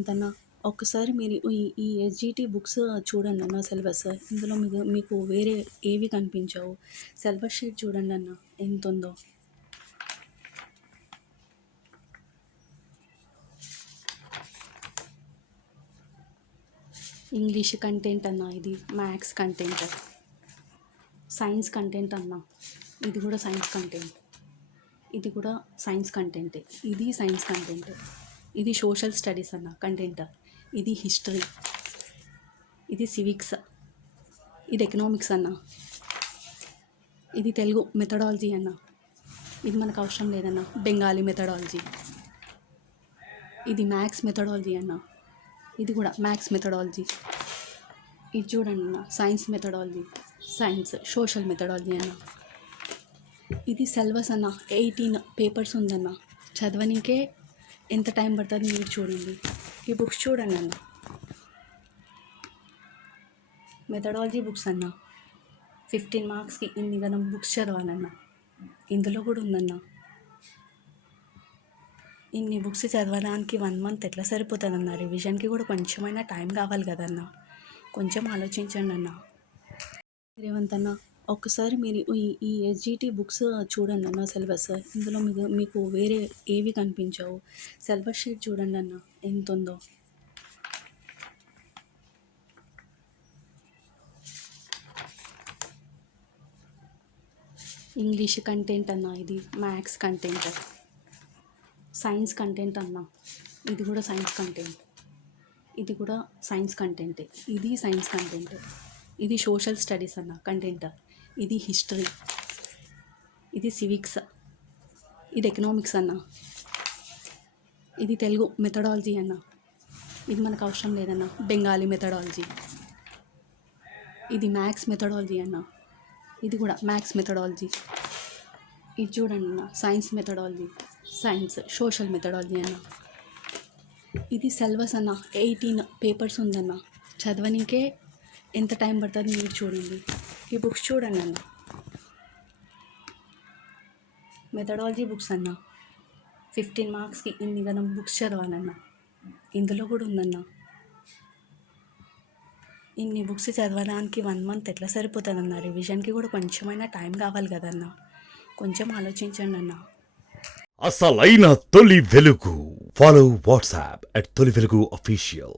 రేవంత్ అన్న, ఒక్కసారి మీరు ఈ ఎస్జిటి బుక్స్ చూడండి అన్న సిలబస్. ఇందులో మీకు వేరే ఏవి కనిపించవు. సిలబస్ షీట్ చూడండి అన్న ఎంత ఉందో. ఇంగ్లీష్ కంటెంట్ అన్న, ఇది మ్యాథ్స్ కంటెంట్, సైన్స్ కంటెంట్ అన్న, ఇది కూడా సైన్స్ కంటెంట్, ఇది కూడా సైన్స్ కంటెంట్, ఇది సైన్స్ కంటెంట్, ఇది సోషల్ స్టడీస్ అన్న కంటెంట్, ఇది హిస్టరీ, ఇది సివిక్స్, ఇది ఎకనామిక్స్ అన్న, ఇది తెలుగు మెథడాలజీ అన్న, ఇది మనకు అవసరం లేదన్న బెంగాలీ మెథడాలజీ, ఇది మ్యాథ్స్ మెథడాలజీ అన్న, ఇది కూడా మ్యాథ్స్ మెథడాలజీ, ఇది చూడండి అన్న science methodology, science social methodology అన్న. ఇది సిలబస్ అన్న 18 పేపర్స్ ఉందన్న. చదవనికే ఎంత టైం పడుతుంది మీరు చూడండి. ఈ బుక్స్ చూడండి అన్న, మెథడాలజీ బుక్స్ అన్న. 15 మార్క్స్కి ఇన్ని గణం బుక్స్ చదవాలన్న. ఇందులో కూడా ఉందన్న. ఇన్ని బుక్స్ చదవడానికి 1 మంత్ ఎట్లా సరిపోతుందన్న? రివిజన్కి కూడా కొంచెమైనా టైం కావాలి కదన్న. కొంచెం ఆలోచించండి అన్న. రేవంత్ అన్న, ఒక్కసారి మీరు ఈ ఎస్జిటి బుక్స్ చూడండి అన్న సిలబస్. ఇందులో మీకు వేరే ఏవి కనిపించవు. సిలబస్ షీట్ చూడండి అన్న ఎంత ఉందో. ఇంగ్లీష్ కంటెంట్ అన్న, ఇది మ్యాథ్స్ కంటెంట్, సైన్స్ కంటెంట్ అన్న, ఇది కూడా సైన్స్ కంటెంట్, ఇది కూడా సైన్స్ కంటెంట్, ఇది సైన్స్ కంటెంట్, ఇది సోషల్ స్టడీస్ అన్న కంటెంట్, ఇది హిస్టరీ, ఇది సివిక్స్, ఇది ఎకనామిక్స్ అన్న, ఇది తెలుగు మెథడాలజీ అన్న, ఇది మనకు అవసరం లేదన్న బెంగాలీ మెథడాలజీ, ఇది మ్యాథ్స్ మెథడాలజీ అన్న, ఇది కూడా మ్యాథ్స్ మెథడాలజీ, ఇది చూడండి అన్న science methodology, science social methodology అన్న. ఇది సిలబస్ అన్న 18 పేపర్స్ ఉందన్న. చదవనికే ఎంత టైం పడుతుంది మీరు చూడండి. ఈ బుక్స్ చూడండి అన్న, మెథడాలజీ బుక్స్ అన్న. 15 మార్క్స్కి ఇన్ని గణం బుక్స్ చదవాలన్న. ఇందులో కూడా ఉందన్న. ఇన్ని బుక్స్ చదవడానికి 1 మంత్ ఎట్లా సరిపోతుందన్న? రివిజన్కి కూడా కొంచెమైనా టైం కావాలి కదన్న. కొంచెం ఆలోచించండి అన్న. అసలైన తొలి వెలుగు. ఫాలో వాట్సాప్ @తొలి వెలుగు official.